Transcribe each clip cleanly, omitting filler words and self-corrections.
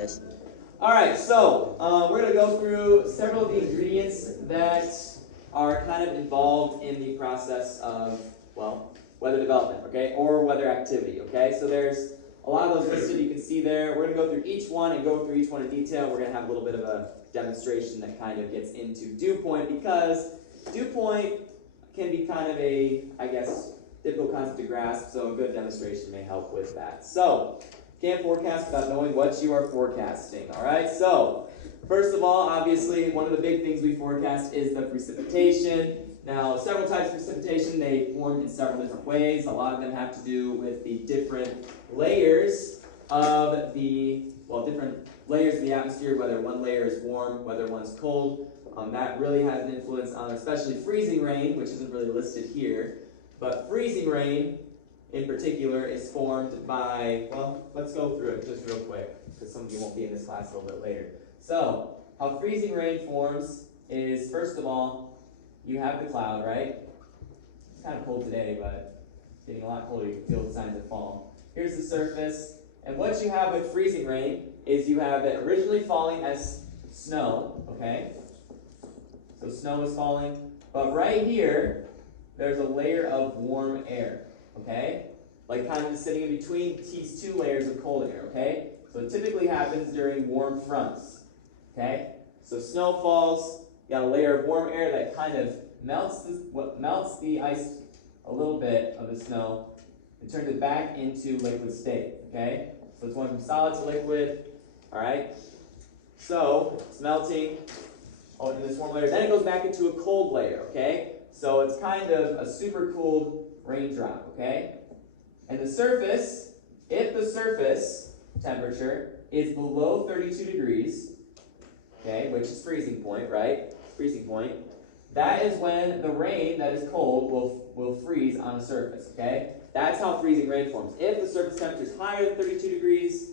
this. All right, so we're going to go through several of the ingredients that are kind of involved in the process of, well, weather development, okay, or weather activity, okay? So there's a lot of those listed you can see there. We're going to go through each one and go through each one in detail. We're going to have a little bit of a demonstration that kind of gets into dew point, because dew point can be kind of a, I guess, difficult concept to grasp, so a good demonstration may help with that. So, can't forecast without knowing what you are forecasting, all right? So, first of all, obviously, one of the big things we forecast is the precipitation. Now, several types of precipitation, they form in several different ways. A lot of them have to do with the different layers of the, well, different layers of the atmosphere, whether one layer is warm, whether one's cold. That really has an influence on especially freezing rain, which isn't really listed here. But freezing rain, in particular, is formed by, well, let's go through it just real quick, because some of you won't be in this class a little bit later. So, how freezing rain forms is, first of all, you have the cloud, right? It's kind of cold today, but it's getting a lot colder. You can feel the signs of fall. Here's the surface, and what you have with freezing rain is you have it originally falling as snow, okay? So snow is falling, but right here, there's a layer of warm air, okay? Like kind of sitting in between these two layers of cold air, okay? So it typically happens during warm fronts, okay? So snow falls, you got a layer of warm air that kind of melts the ice a little bit of the snow and turns it back into liquid state, okay? So it's going from solid to liquid, all right? So it's melting in this warm layer. Then it goes back into a cold layer, okay? So it's kind of a super cooled raindrop, okay? And the surface, if the surface temperature is below 32 degrees, okay, which is freezing point, right? Freezing point. That is when the rain that is cold will freeze on the surface, okay? That's how freezing rain forms. If the surface temperature is higher than 32 degrees,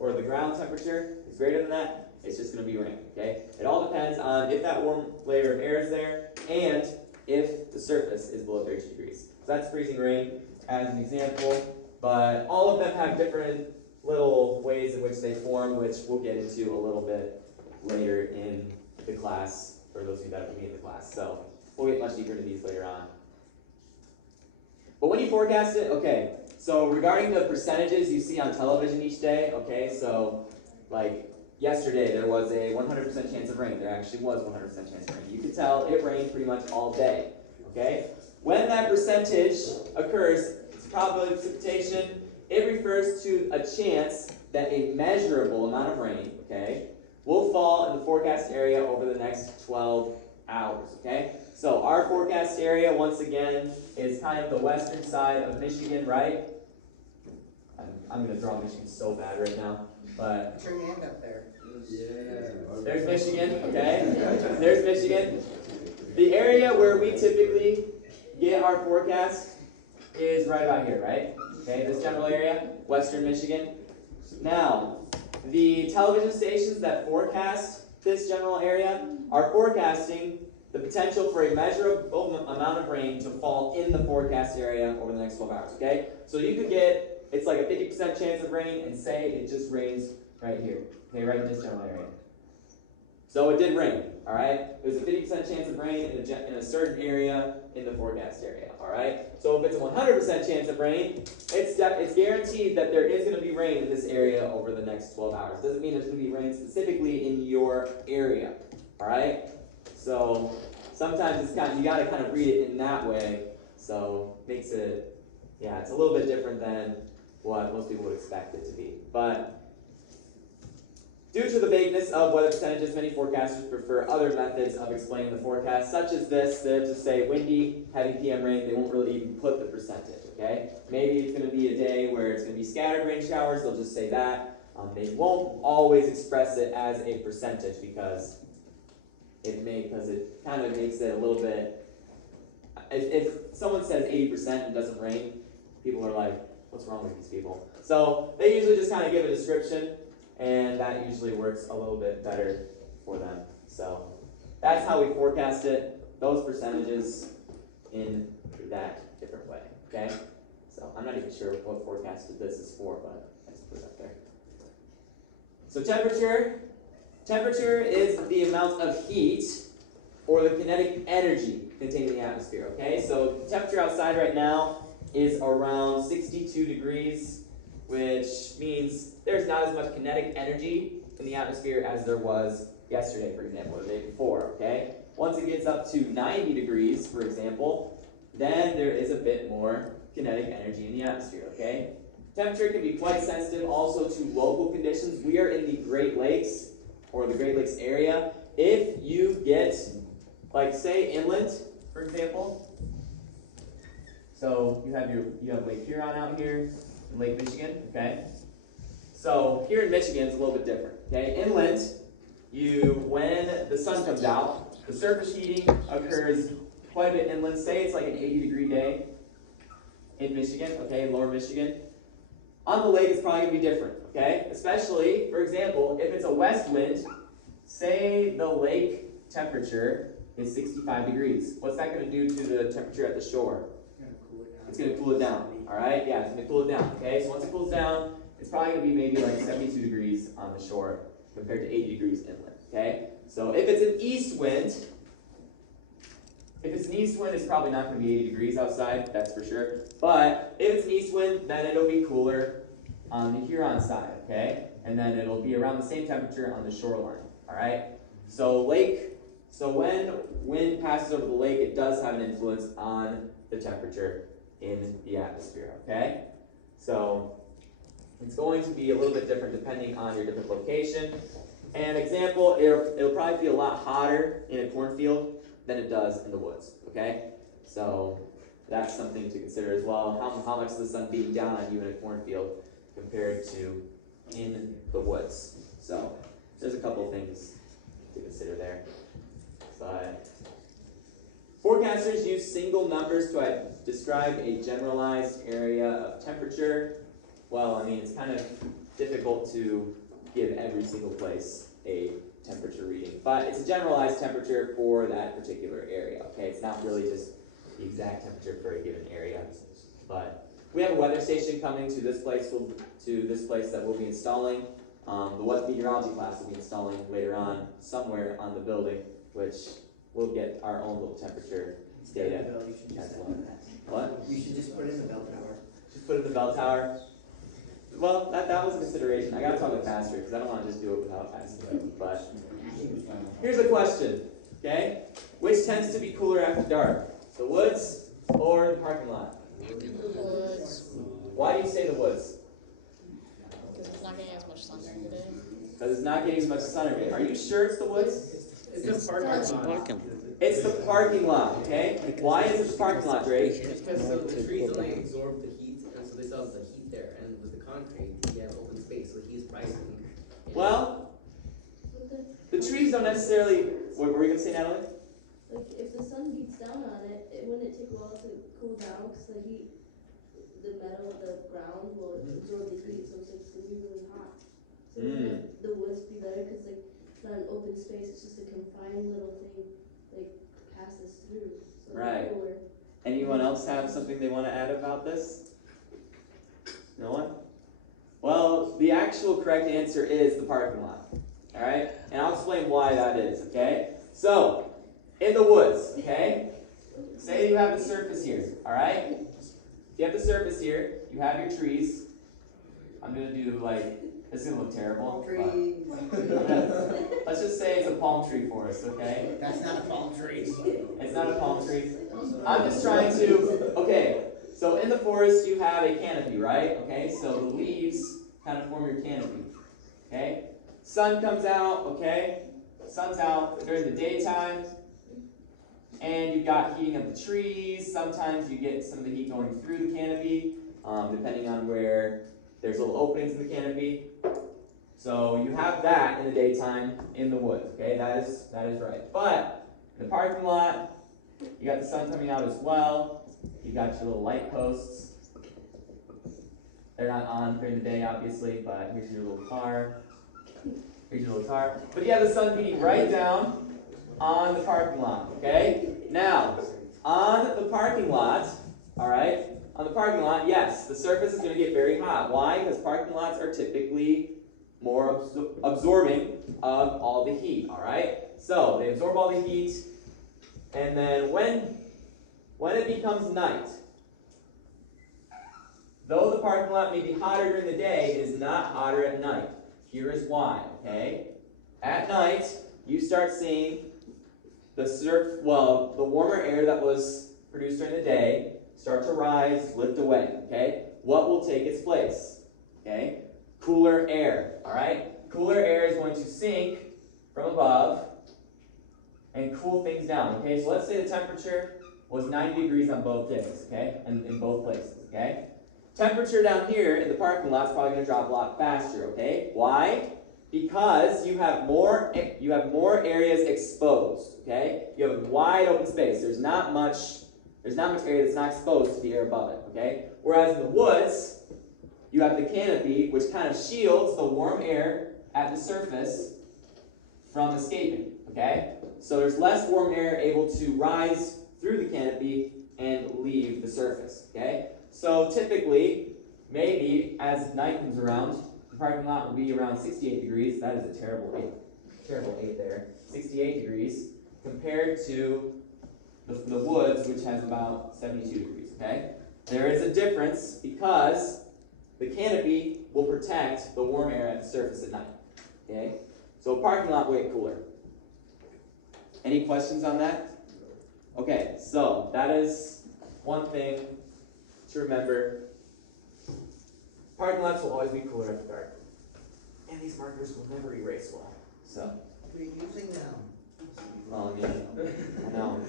or the ground temperature is greater than that, it's just going to be rain, okay? It all depends on if that warm layer of air is there and if the surface is below 32 degrees. So that's freezing rain as an example, but all of them have different little ways in which they form, which we'll get into a little bit later in the class, for those of you that will be in the class. So we'll get much deeper into these later on. But when you forecast it, okay, so regarding the percentages you see on television each day, okay, so like yesterday there was a 100% chance of rain. There actually was 100% chance of rain. You could tell it rained pretty much all day, okay? When that percentage occurs, it's probability of precipitation. It refers to a chance that a measurable amount of rain, okay, will fall in the forecast area over the next 12 hours, okay? So our forecast area, once again, is kind of the western side of Michigan, right? I'm going to draw Michigan so bad right now, but... Put your hand up there. Yeah. There's Michigan, okay? There's Michigan. The area where we typically get our forecast is right about here, right? Okay, this general area, western Michigan. Now, the television stations that forecast this general area are forecasting the potential for a measurable amount of rain to fall in the forecast area over the next 12 hours, okay? So you could get, it's like a 50% chance of rain, and say it just rains right here, okay, right in this general area. So it did rain, all right? There's a 50% chance of rain in a certain area in the forecast area, all right? So if it's a 100% chance of rain, it's guaranteed that there is going to be rain in this area over the next 12 hours. Doesn't mean there's going to be rain specifically in your area, all right? So sometimes it's you got to kind of read it in that way. So makes it, yeah, it's a little bit different than what most people would expect it to be. But due to the vagueness of weather percentages, many forecasters prefer other methods of explaining the forecast, such as this. They'll just say windy, heavy PM rain. They won't really even put the percentage, okay? Maybe it's going to be a day where it's going to be scattered rain showers. They'll just say that. They won't always express it as a percentage because it kind of makes it a little bit... If someone says 80% and doesn't rain, people are like, what's wrong with these people? So they usually just kind of give a description, and that usually works a little bit better for them. So that's how we forecast it, those percentages in that different way, okay? So I'm not even sure what forecasted this is for, but I just put it up there. So temperature is the amount of heat or the kinetic energy contained in the atmosphere, okay? So the temperature outside right now is around 62 degrees, which means there's not as much kinetic energy in the atmosphere as there was yesterday, for example, or the day before, okay? Once it gets up to 90 degrees, for example, then there is a bit more kinetic energy in the atmosphere, okay? Temperature can be quite sensitive also to local conditions. We are in the Great Lakes, or the Great Lakes area. If you get, like say inland, for example, so you have Lake Huron out here, and Lake Michigan, okay? So here in Michigan it's a little bit different, okay? Inland, when the sun comes out, the surface heating occurs quite a bit inland. Say it's like an 80-degree day in Michigan, okay, in lower Michigan. On the lake, it's probably going to be different, okay? Especially, for example, if it's a west wind, say the lake temperature is 65 degrees. What's that going to do to the temperature at the shore? It's going to cool it down, all right? Yeah, it's going to cool it down, okay? So once it cools down, it's probably going to be maybe like 72 degrees on the shore compared to 80 degrees inland, okay? So if it's an east wind, it's probably not going to be 80 degrees outside, that's for sure. But if it's an east wind, then it'll be cooler on the Huron side, okay? And then it'll be around the same temperature on the shoreline, all right? So when wind passes over the lake, it does have an influence on the temperature in the atmosphere, okay? So it's going to be a little bit different depending on your different location. An example, it'll probably feel a lot hotter in a cornfield than it does in the woods, okay? So that's something to consider as well. How much is the sun beating down on you in a cornfield compared to in the woods? So there's a couple things to consider there. But forecasters use single numbers to describe a generalized area of temperature. Well, I mean, it's kind of difficult to give every single place a temperature reading, but it's a generalized temperature for that particular area, okay? It's not really just the exact temperature for a given area. But we have a weather station coming to this place that we'll be installing. The weather meteorology class will be installing later on somewhere on the building, which we'll get our own little temperature data as well. What? You should just put it in the bell tower. Just put it in the bell tower. Well, that was a consideration. I gotta talk with Pastor because I don't want to just do it without asking him. But here's a question, okay? Which tends to be cooler after dark? The woods or the parking lot? The woods. Why do you say the woods? Because it's not getting as much sun during the day. Because it's not getting as much sun every day. Are you sure it's the woods? It's the parking lot. It's the parking lot, okay? Why is it the parking lot, Drake? Because so the trees only absorb the heat, and so they still have the heat there. And with the concrete, you have open space, so the heat is rising. Well, the trees don't necessarily. What were you gonna say, Natalie? Like, if the sun beats down on it, wouldn't it take a while to cool down? Because the heat, the metal, the ground will absorb the heat, so it's like gonna be really hot. So wouldn't the woods be better? Because like it's not an open space; it's just a confined little thing, like passes through. So Right. Cooler. Anyone else have something they want to add about this? No one? Well, the actual correct answer is the parking lot. All right, and I'll explain why that is. Okay, so in the woods, okay, say you have the surface here. All right, you have the surface here. You have your trees. I'm gonna do like this is gonna look terrible. But let's just say it's a palm tree forest. Okay. That's not a palm tree. It's not a palm tree. I'm just trying to. Okay. So in the forest you have a canopy, right? Okay. So the leaves kind of form your canopy. Okay. Sun comes out, okay? Sun's out during the daytime, and you've got heating of the trees. Sometimes you get some of the heat going through the canopy, depending on where there's little openings in the canopy. So you have that in the daytime in the woods, okay? That is right. But in the parking lot, you got the sun coming out as well. You've got your little light posts. They're not on during the day, obviously, but here's your little car. Here's your little car. But you have the sun beating right down on the parking lot, okay? Now, on the parking lot, all right, on the parking lot, yes, the surface is going to get very hot. Why? Because parking lots are typically more absorbing of all the heat, all right? So they absorb all the heat, and then when it becomes night, though the parking lot may be hotter during the day, it is not hotter at night. Here is why, okay? At night, you start seeing the warmer air that was produced during the day start to rise, lift away, okay? What will take its place? Okay? Cooler air, all right? Cooler air is going to sink from above and cool things down, okay? So let's say the temperature was 90 degrees on both days, okay? And in both places, okay? Temperature down here in the parking lot is probably going to drop a lot faster, okay? Why? Because you have more areas exposed, okay? You have a wide open space. There's not much area that's not exposed to the air above it, okay? Whereas in the woods, you have the canopy, which kind of shields the warm air at the surface from escaping, okay? So there's less warm air able to rise through the canopy and leave the surface, okay? So typically, maybe as night comes around, the parking lot will be around 68 degrees. That is a terrible 8 there. 68 degrees compared to the woods, which has about 72 degrees, okay? There is a difference because the canopy will protect the warm air at the surface at night, okay? So parking lot way cooler. Any questions on that? Okay, so that is one thing to remember. Parking lots will always be cooler after dark. And these markers will never erase well. So. What are you using now? Well, yeah. I know.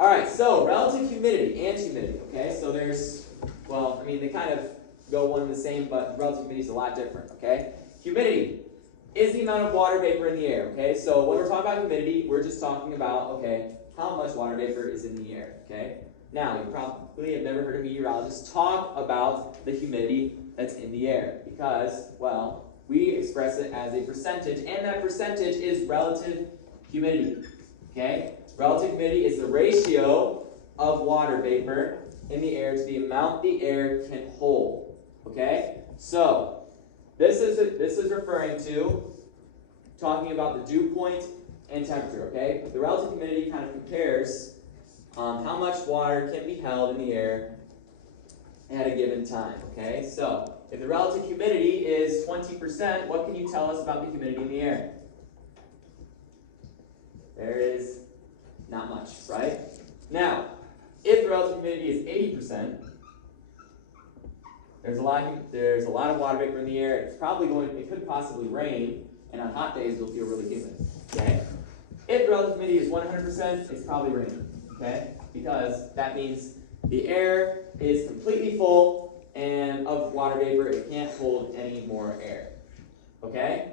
Alright, so relative humidity and humidity. Okay, so there's, they kind of go one and the same, but relative humidity is a lot different. Okay? Humidity is the amount of water vapor in the air. Okay, so when we're talking about humidity, we're just talking about, okay, how much water vapor is in the air. Okay? Now, you probably have never heard a meteorologist talk about the humidity that's in the air because, we express it as a percentage, and that percentage is relative humidity. Okay? Relative humidity is the ratio of water vapor in the air to the amount the air can hold. Okay? So, this is referring to talking about the dew point and temperature. Okay? The relative humidity kind of compares how much water can be held in the air at a given time, okay? So, if the relative humidity is 20%, what can you tell us about the humidity in the air? There is not much, right? Now, if the relative humidity is 80%, there's a lot of water vapor in the air. It could possibly rain, and on hot days you'll feel really humid, okay? If the relative humidity is 100%, it's probably raining. Okay? Because that means the air is completely full and of water vapor. It can't hold any more air. Okay?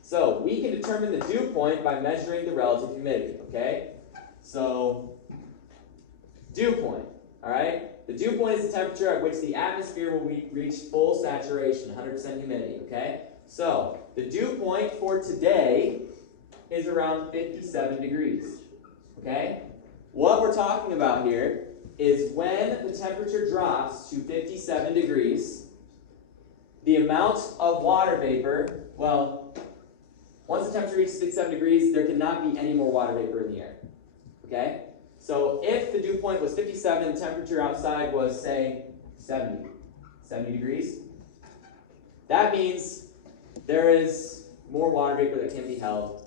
So we can determine the dew point by measuring the relative humidity. Okay? So dew point. All right? The dew point is the temperature at which the atmosphere will reach full saturation, 100% humidity. Okay? So the dew point for today is around 57 degrees. Okay? What we're talking about here is when the temperature drops to 57 degrees, the amount of water vapor, once the temperature reaches 57 degrees, there cannot be any more water vapor in the air. Okay? So if the dew point was 57, the temperature outside was, say, 70 degrees, that means there is more water vapor that can be held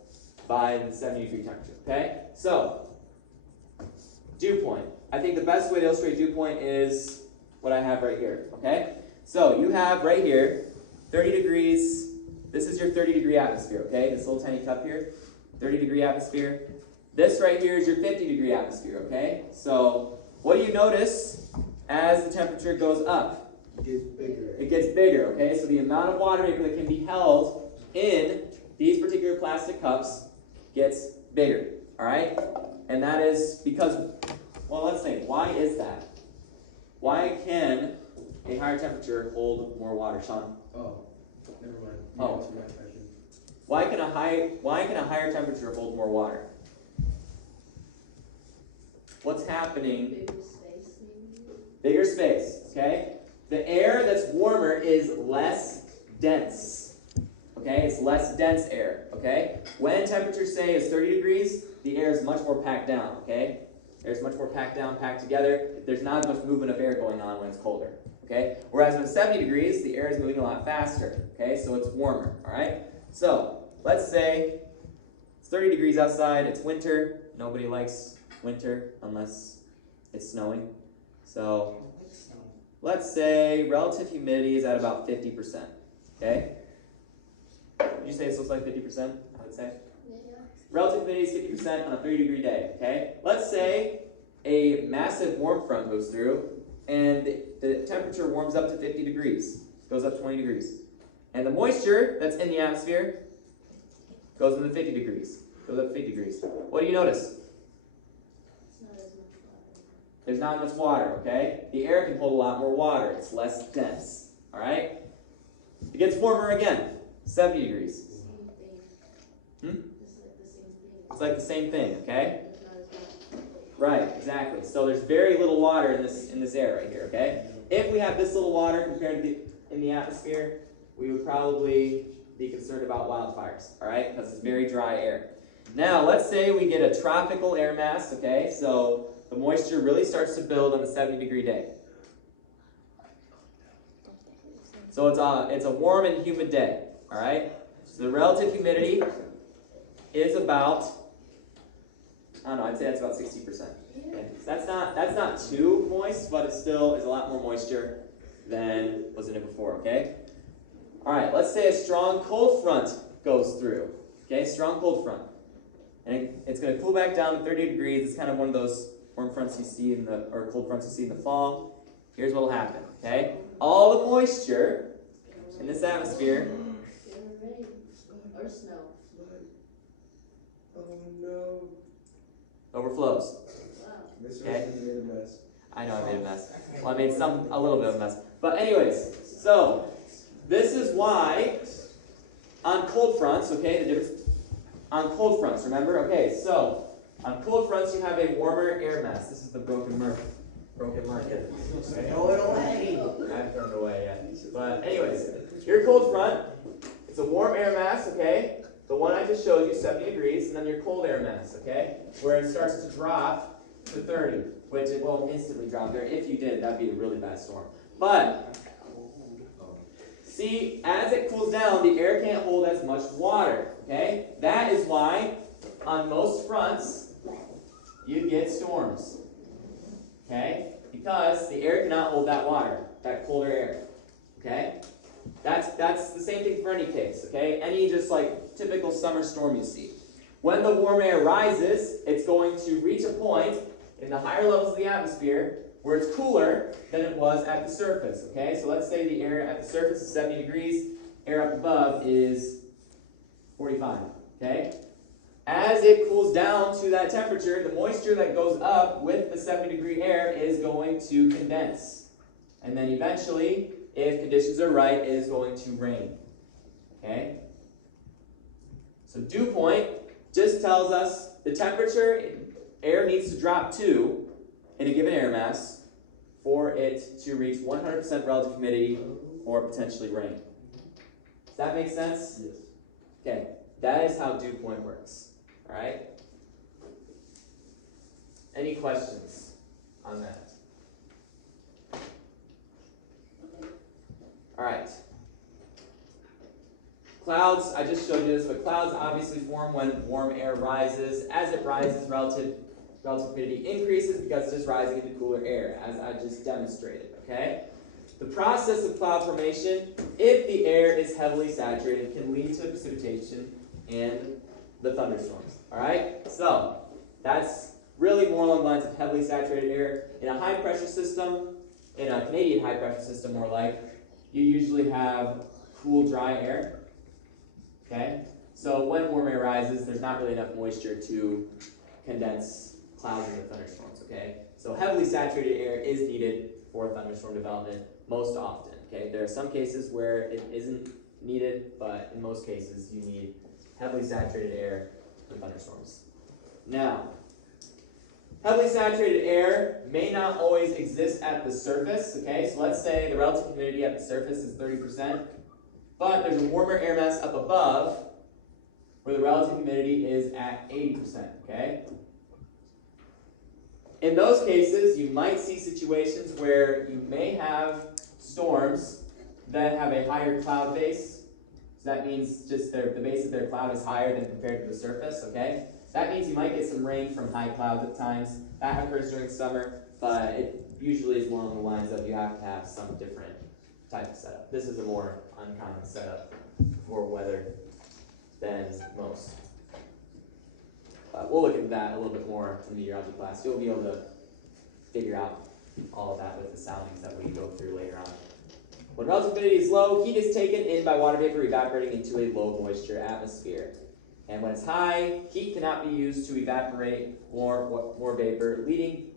by the 70-degree temperature. Okay? So, dew point. I think the best way to illustrate dew point is what I have right here, okay? So you have right here 30 degrees. This is your 30-degree atmosphere, okay? This little tiny cup here, 30-degree atmosphere. This right here is your 50-degree atmosphere, okay? So what do you notice as the temperature goes up? It gets bigger. It gets bigger, okay? So the amount of water vapor that can be held in these particular plastic cups gets bigger, all right? And that is because, let's think, why is that? Why can a higher temperature hold more water, Sean? Oh, never mind. Oh. Answer my question. Why can a higher temperature hold more water? What's happening? Bigger space, maybe? Bigger space, okay? The air that's warmer is less dense. Okay, it's less dense air. Okay, when temperature say is 30 degrees, the air is much more packed down. Okay, air's much more packed down, packed together. There's not as much movement of air going on when it's colder. Okay, whereas when it's 70 degrees, the air is moving a lot faster. Okay, so it's warmer. All right, so let's say it's 30 degrees outside. It's winter. Nobody likes winter unless it's snowing. So let's say relative humidity is at about 50%. Okay? Would you say this looks like 50%? I would say. Yeah. Relative humidity is 50% on a 30-degree day. Okay? Let's say a massive warm front goes through and the temperature warms up to 50 degrees. Goes up 20 degrees. And the moisture that's in the atmosphere goes into 50 degrees. Goes up 50 degrees. What do you notice? It's not as much water. There's not much water, okay? The air can hold a lot more water. It's less dense, all right? It gets warmer again, 70 degrees. Same thing. Hmm? It's like the same thing. It's like the same thing, okay? It's not as much. Right, exactly. So there's very little water in this air right here, okay? If we have this little water compared to in the atmosphere, we would probably be concerned about wildfires, all right? Because it's very dry air. Now, let's say we get a tropical air mass, okay? So the moisture really starts to build on the 70-degree day. So it's a warm and humid day, all right? So the relative humidity is about, I don't know, I'd say that's about 60%. Okay? So that's not too moist, but it still is a lot more moisture than was in it before, okay? All right, let's say a strong cold front goes through, okay? Strong cold front. And it's going to cool back down to 30 degrees. It's kind of one of those warm fronts you see or cold fronts you see in the fall. Here's what will happen, okay? All the moisture in this atmosphere Rain or snow. Oh no. overflows. Wow. Mr. Okay. Wilson made a mess. I know I made a mess. Well, I made a little bit of a mess. But anyways, so this is why on cold fronts, okay, the difference on cold fronts, remember? Okay, so on cold fronts you have a warmer air mass. This is the broken market. Throw it away. I haven't thrown it away yet. But anyways, your cold front, it's a warm air mass, okay? The one I just showed you, 70 degrees, and then your cold air mass, okay? Where it starts to drop to 30, which it won't instantly drop there. If you did, that'd be a really bad storm. But see, as it cools down, the air can't hold as much water, okay? That is why on most fronts, you get storms, okay? Because the air cannot hold that water, that colder air, okay? That's the same thing for any case, okay? Any just like typical summer storm you see. When the warm air rises, it's going to reach a point in the higher levels of the atmosphere where it's cooler than it was at the surface, okay? So let's say the air at the surface is 70 degrees, air up above is 45, okay? As it cools down to that temperature, the moisture that goes up with the 70-degree air is going to condense. And then eventually, if conditions are right, it is going to rain, okay? So dew point just tells us the temperature air needs to drop to in a given air mass for it to reach 100% relative humidity or potentially rain. Does that make sense? Yes. Okay, that is how dew point works. All right? Any questions on that? All right. Clouds, I just showed you this, but clouds obviously form when warm air rises. As it rises, relative humidity increases because it is rising into cooler air, as I just demonstrated, okay? The process of cloud formation, if the air is heavily saturated, can lead to precipitation and the thunderstorms, all right? So that's really more along the lines of heavily saturated air. In a high-pressure system, in a Canadian high-pressure system more like, you usually have cool, dry air, okay? So when warm air rises, there's not really enough moisture to condense clouds into thunderstorms, okay? So heavily saturated air is needed for thunderstorm development most often, okay? There are some cases where it isn't needed, but in most cases you need heavily saturated air for thunderstorms. Now, heavily saturated air may not always exist at the surface, okay? So let's say the relative humidity at the surface is 30%, but there's a warmer air mass up above where the relative humidity is at 80%, okay? In those cases, you might see situations where you may have storms that have a higher cloud base. So that means just the base of their cloud is higher than compared to the surface, okay? That means you might get some rain from high clouds at times. That occurs during summer, but it usually is more along the lines of you have to have some different type of setup. This is a more uncommon setup for weather than most. We'll look into that a little bit more in the meteorology class. You'll be able to figure out all of that with the soundings that we go through later on. When relative humidity is low, heat is taken in by water vapor evaporating into a low moisture atmosphere. And when it's high, heat cannot be used to evaporate more vapor, leading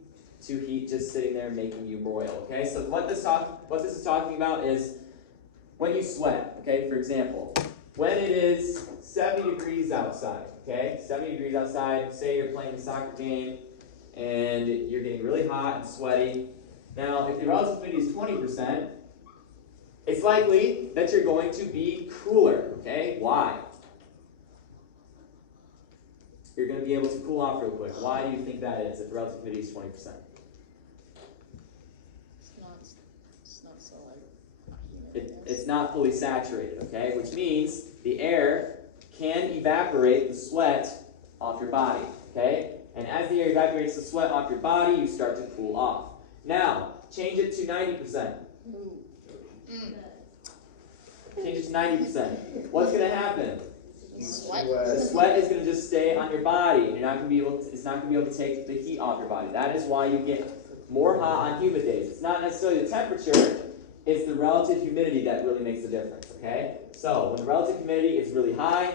to heat just sitting there making you boil. Okay, so what this is talking about is when you sweat. Okay, for example, when it is 70 degrees outside. Okay, 70 degrees outside. Say you're playing a soccer game and you're getting really hot and sweaty. Now, if the relative humidity is 20%, it's likely that you're going to be cooler. Okay, why? You're going to be able to cool off real quick. Why do you think that is if the relative humidity is 20%? It's not so like humid. It's not fully saturated, okay? Which means the air can evaporate the sweat off your body, okay? And as the air evaporates the sweat off your body, you start to cool off. Now, change it to 90%. Change it to 90%. What's going to happen? Sweat. The sweat is going to just stay on your body, and you're not going to be able to, it's not going to be able to take the heat off your body. That is why you get more hot on humid days. It's not necessarily the temperature, it's the relative humidity that really makes the difference, okay? So, when the relative humidity is really high,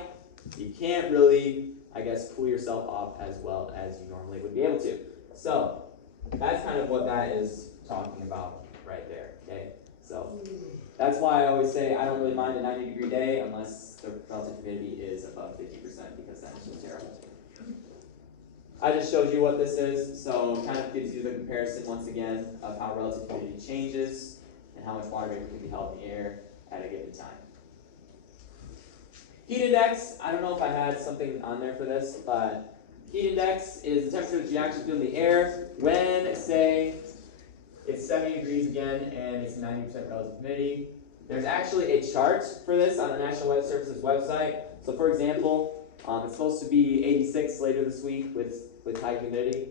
you can't really, I guess, cool yourself off as well as you normally would be able to. So, that's kind of what that is talking about right there, okay? So, that's why I always say I don't really mind a 90-degree day unless the relative humidity is above 50%, because that's just terrible. I just showed you what this is, so it kind of gives you the comparison once again of how relative humidity changes and how much water vapor can be held in the air at a given time. Heat index, I don't know if I had something on there for this, but heat index is the temperature that you actually feel in the air when, say, it's 70 degrees again and it's 90% relative humidity. There's actually a chart for this on the National Weather Service's website. So for example, it's supposed to be 86 later this week with high humidity.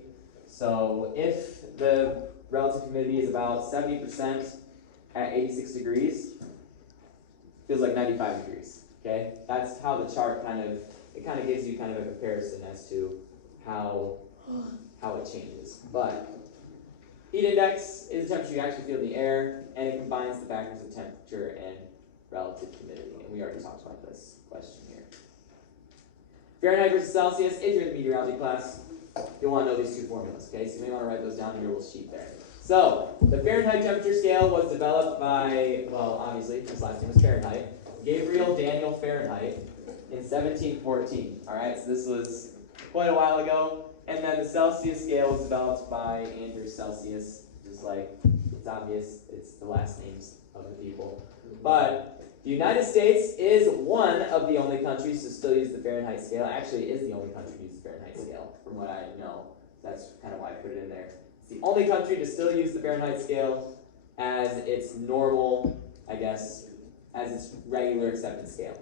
So if the relative humidity is about 70% at 86 degrees, feels like 95 degrees. Okay? That's how the chart kind of gives you kind of a comparison as to how it changes. But heat index is the temperature you actually feel in the air, and it combines the factors of temperature and relative humidity. And we already talked about this question here. Fahrenheit versus Celsius, if you're in the meteorology class, you'll want to know these two formulas, okay? So you may want to write those down in your little sheet there. So, the Fahrenheit temperature scale was developed by, well, obviously, his last name was Fahrenheit, Gabriel Daniel Fahrenheit in 1714. Alright, so this was quite a while ago. And then the Celsius scale was developed by Andrew Celsius, just like, it's obvious, it's the last names of the people. But the United States is one of the only countries to still use the Fahrenheit scale. Actually, it is the only country to use the Fahrenheit scale, from what I know. That's kind of why I put it in there. It's the only country to still use the Fahrenheit scale as its normal, I guess, as its regular accepted scale.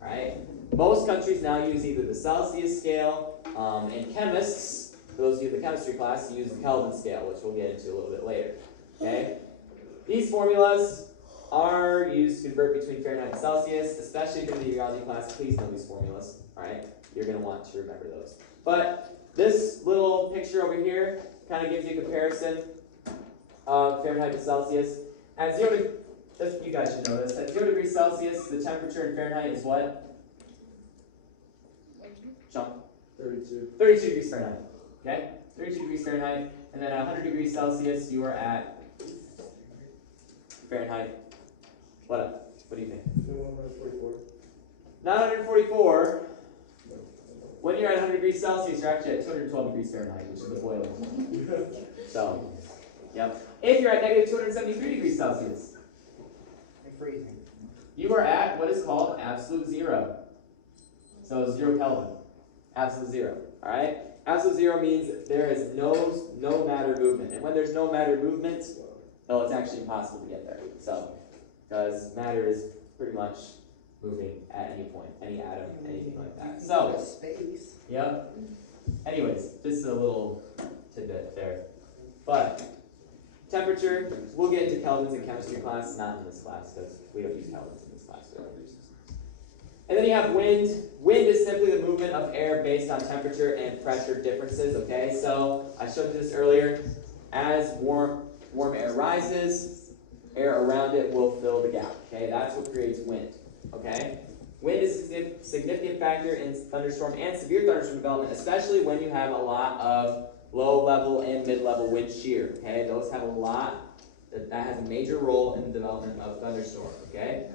Alright? Most countries now use either the Celsius scale, and chemists, for those of you in the chemistry class, use the Kelvin scale, which we'll get into a little bit later. Okay? These formulas are used to convert between Fahrenheit and Celsius, especially if you're in the meteorology class. Please know these formulas. Alright? You're going to want to remember those. But this little picture over here kind of gives you a comparison of Fahrenheit to Celsius. At 0 you guys should know this. At 0 degrees Celsius, the temperature in Fahrenheit is what? Jump. 32. 32 degrees Fahrenheit. Okay? 32 degrees Fahrenheit. And then at 100 degrees Celsius, you are at Fahrenheit. What up? What do you think? 144. Not 144. When you're at 100 degrees Celsius, you're actually at 212 degrees Fahrenheit, which is the boiling. So, yep. If you're at negative 273 degrees Celsius, I'm freezing. you are at what is called absolute zero. So 0 Kelvin, absolute zero, all right? Absolute zero means there is no matter movement. And when there's no matter movement, well, it's actually impossible to get there. So, because matter is pretty much moving at any point, any atom, anything like that. So, space. yep. Anyways, just a little tidbit there. But temperature, we'll get into kelvins in chemistry class, not in this class, because we don't use kelvins in this class. Really. And then you have wind. Wind is simply the movement of air based on temperature and pressure differences, okay? So, I showed you this earlier. As warm air rises, air around it will fill the gap, okay? That's what creates wind, okay? Wind is a significant factor in thunderstorm and severe thunderstorm development, especially when you have a lot of low-level and mid-level wind shear, okay? Those have a lot, that has a major role in the development of thunderstorm, okay?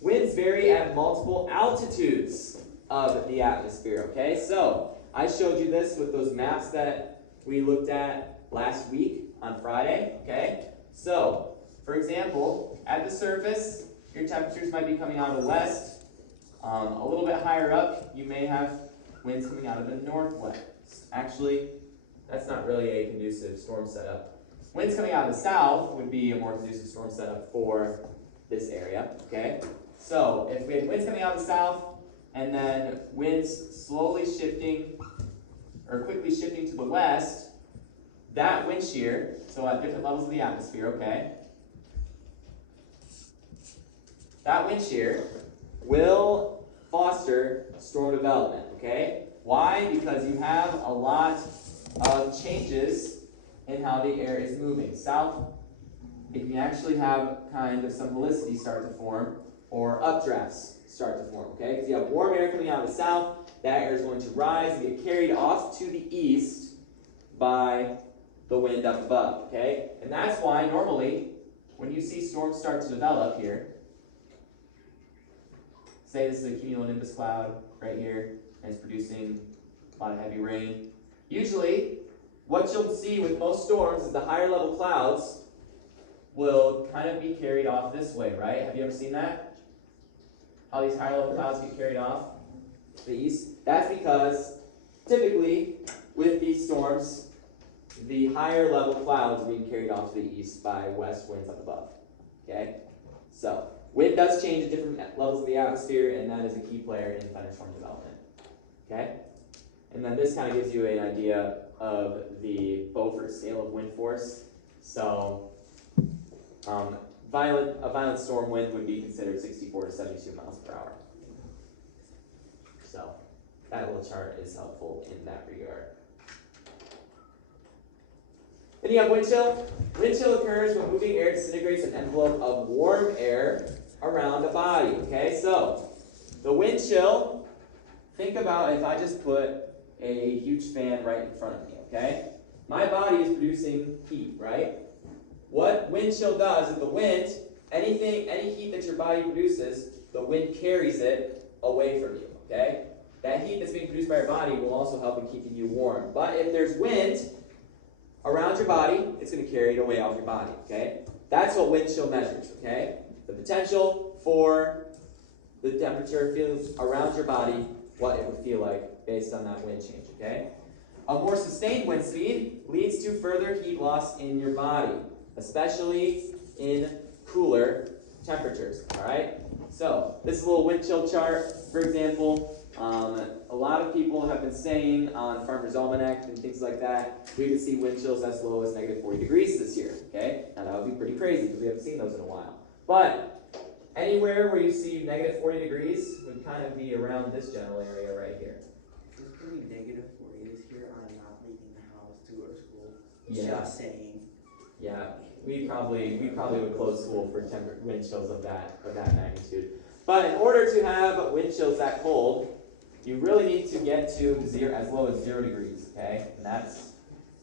Winds vary at multiple altitudes of the atmosphere, okay? So, I showed you this with those maps that we looked at last week on Friday, okay? So, for example, at the surface, your temperatures might be coming out of the west. A little bit higher up, you may have winds coming out of the northwest. Actually, that's not really a conducive storm setup. Winds coming out of the south would be a more conducive storm setup for this area, okay? So, if we had winds coming out of the south, and then winds slowly shifting, or quickly shifting to the west, that wind shear, so at different levels of the atmosphere, okay? That wind shear will foster storm development, okay? Why? Because you have a lot of changes in how the air is moving. South, it can actually have kind of some helicity start to form, or updrafts start to form, okay? Because you have warm air coming out of the south, that air is going to rise and get carried off to the east by the wind up above, okay? And that's why normally, when you see storms start to develop here, say this is a cumulonimbus cloud right here, and it's producing a lot of heavy rain. Usually, what you'll see with most storms is the higher level clouds will kind of be carried off this way, right? Have you ever seen that? How these higher level clouds get carried off to the east? That's because typically with these storms, the higher level clouds are being carried off to the east by west winds up above. Okay? So, wind does change at different levels of the atmosphere, and that is a key player in thunderstorm development. Okay? And then this kind of gives you an idea of the Beaufort scale of wind force. So, a violent storm wind would be considered 64 to 72 miles per hour. So, that little chart is helpful in that regard. Then you have wind chill. Wind chill occurs when moving air disintegrates an envelope of warm air around a body. Okay, so the wind chill, think about if I just put a huge fan right in front of me, okay? My body is producing heat, right? What wind chill does is the wind, any heat that your body produces, the wind carries it away from you, okay? That heat that's being produced by your body will also help in keeping you warm. But if there's wind around your body, it's going to carry it away off your body, okay? That's what wind chill measures, okay? The potential for the temperature feels around your body, what it would feel like based on that wind change, okay? A more sustained wind speed leads to further heat loss in your body, especially in cooler temperatures, all right? So, this is a little wind chill chart, for example. A lot of people have been saying on Farmer's Almanac and things like that, we could see wind chills as low as negative 40 degrees this year, okay? Now that would be pretty crazy because we haven't seen those in a while. But anywhere where you see negative 40 degrees would kind of be around this general area right here. It's gonna be negative 40 this year. I'm not leaving the house to go to school. Yeah. Just saying. Yeah, we probably would close school for wind chills of that magnitude. But in order to have wind chills that cold, you really need to get to as low as 0 degrees, okay? And that's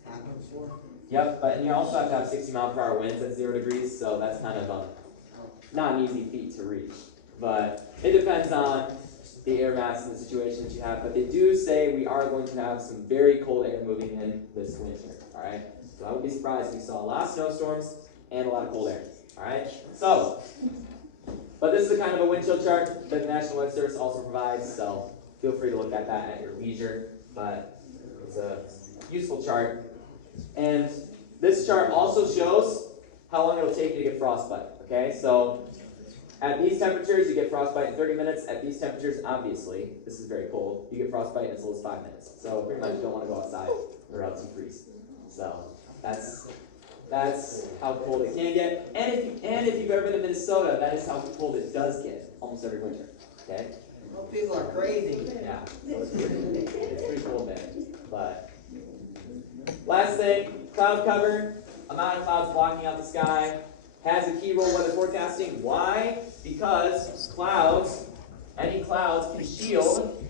Happened before. yep. But you also have to have 60 mile per hour winds at 0 degrees, so that's kind of not an easy feat to reach. But it depends on the air mass and the situation that you have. But they do say we are going to have some very cold air moving in this winter, all right? So I would be surprised if we saw a lot of snowstorms and a lot of cold air, all right? So But this is a kind of a wind chill chart that the National Weather Service also provides, so feel free to look at that at your leisure. But it's a useful chart. And this chart also shows how long it'll take you to get frostbite. Okay, so at these temperatures, you get frostbite in 30 minutes. At these temperatures, obviously, this is very cold, you get frostbite in as little as 5 minutes. So pretty much you don't want to go outside or else you freeze. So that's how cold it can get. And if you've ever been to Minnesota, that is how cold it does get almost every winter. Okay? Well, people are crazy. Yeah. So it's pretty cold there. But last thing, cloud cover, amount of clouds blocking out the sky, has a key role in weather forecasting. Why? Because any clouds can shield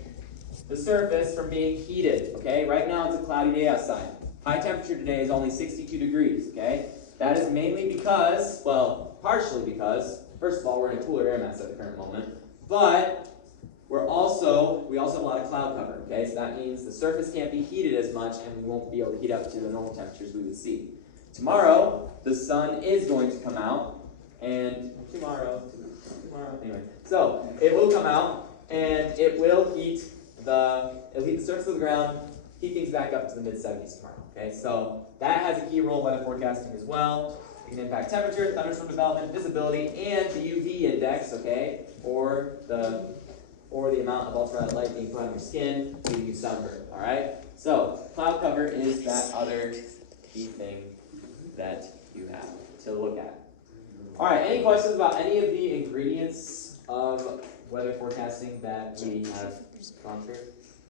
the surface from being heated. Okay? Right now it's a cloudy day outside. High temperature today is only 62 degrees, okay? That is mainly because, well, partially because, first of all, we're in a cooler air mass at the current moment, but we also have a lot of cloud cover, okay? So that means the surface can't be heated as much and we won't be able to heat up to the normal temperatures we would see. Tomorrow, the sun is going to come out, and tomorrow, anyway. So, it will come out, and it will heat the surface of the ground, heat things back up to the mid-70s tomorrow. Okay, so that has a key role in weather forecasting as well. It can impact temperature, thunderstorm development, visibility, and the UV index, okay, or the amount of ultraviolet light being put on your skin, leaving you sunburn. All right. So cloud cover is that other key thing that you have to look at. All right. Any questions about any of the ingredients of weather forecasting that we have gone through?